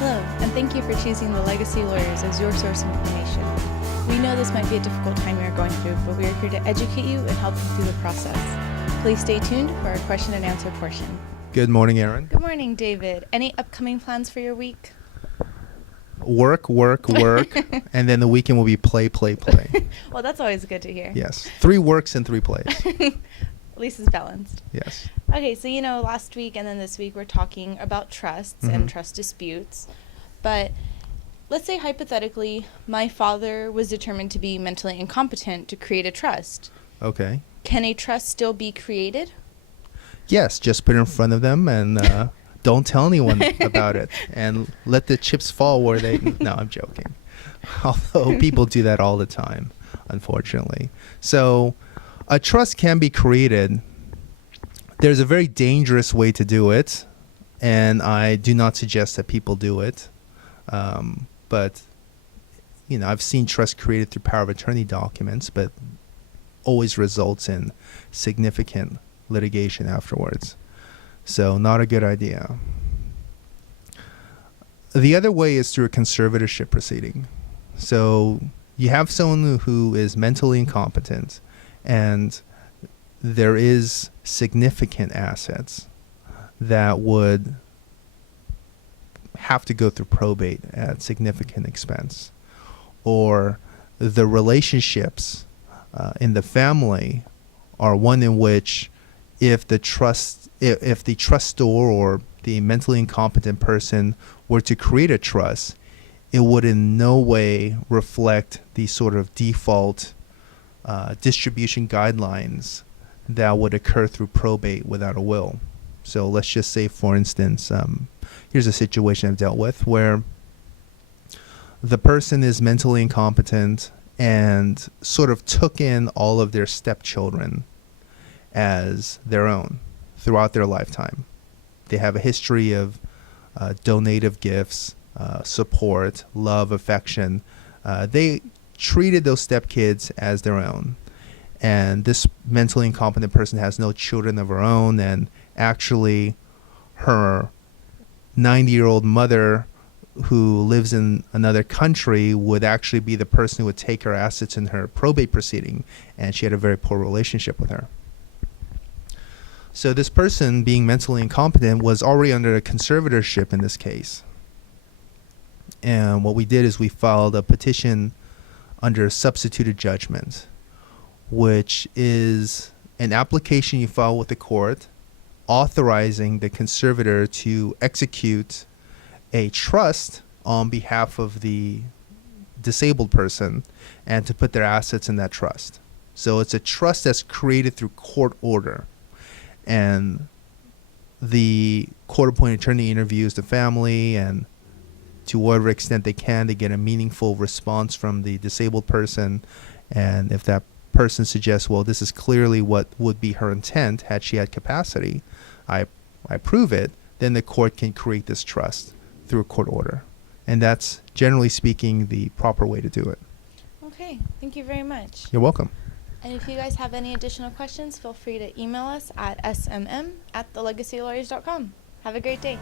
Hello, and thank you for choosing the Legacy Lawyers as your source of information. We know this might be a difficult time we are going through, but we are here to educate you and help you through the process. Please stay tuned for our question and answer portion. Good morning, Aaron. Good morning, David. Any upcoming plans for your week? Work, and then the weekend will be play. Well, that's always good to hear. Yes. 3 works and 3 plays. At least it's balanced. Yes. Okay, so last week and then this week we're talking about trusts and trust disputes. But let's say hypothetically my father was determined to be mentally incompetent to create a trust. Okay. Can a trust still be created? Yes, just put it in front of them and don't tell anyone about it and let the chips fall where they... No, I'm joking. Although people do that all the time, unfortunately. So a trust can be created. There's a very dangerous way to do it, and I do not suggest that people do it. But, I've seen trusts created through power of attorney documents, but always results in significant litigation afterwards. So not a good idea. The other way is through a conservatorship proceeding. So you have someone who is mentally incompetent, and there is significant assets that would have to go through probate at significant expense, or the relationships in the family are one in which if the trustor or the mentally incompetent person were to create a trust, it would in no way reflect the sort of default distribution guidelines that would occur through probate without a will. So let's just say, for instance, here's a situation I've dealt with where the person is mentally incompetent and sort of took in all of their stepchildren as their own throughout their lifetime. They have a history of donative gifts, support, love, affection. They treated those stepkids as their own. And this mentally incompetent person has no children of her own, and actually her 90-year-old mother who lives in another country would actually be the person who would take her assets in her probate proceeding, and she had a very poor relationship with her. So this person, being mentally incompetent, was already under a conservatorship in this case. And what we did is we filed a petition under substituted judgment, which is an application you file with the court authorizing the conservator to execute a trust on behalf of the disabled person and to put their assets in that trust. So it's a trust that's created through court order. And the court-appointed attorney interviews the family, and to whatever extent they can, they get a meaningful response from the disabled person. And if that person suggests, well, this is clearly what would be her intent had she had capacity, I prove it, then the court can create this trust through a court order. And that's, generally speaking, the proper way to do it. Okay, thank you very much. You're welcome. And if you guys have any additional questions, feel free to email us at smm@thelegacylawyers.com. Have a great day.